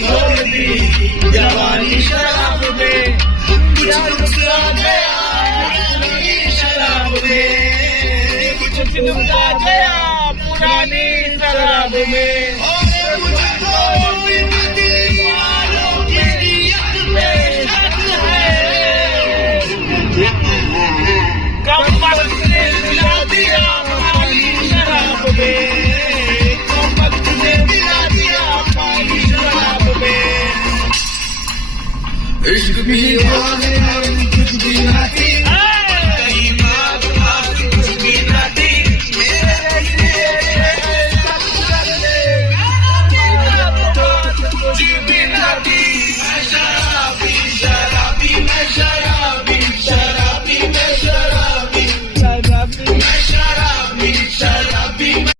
छोड़ दी जवानी शराब में, कुछ नुकसा गया पुरानी शराब में, कुछ नुकसा गया पुरानी शराब में। मुझको बिन दिल वालों की नियत में शक है, कम वक्त ने मिला दिया पानी शराब में, कम वक्त ने मिला दिया पानी शराब में। इश्क भी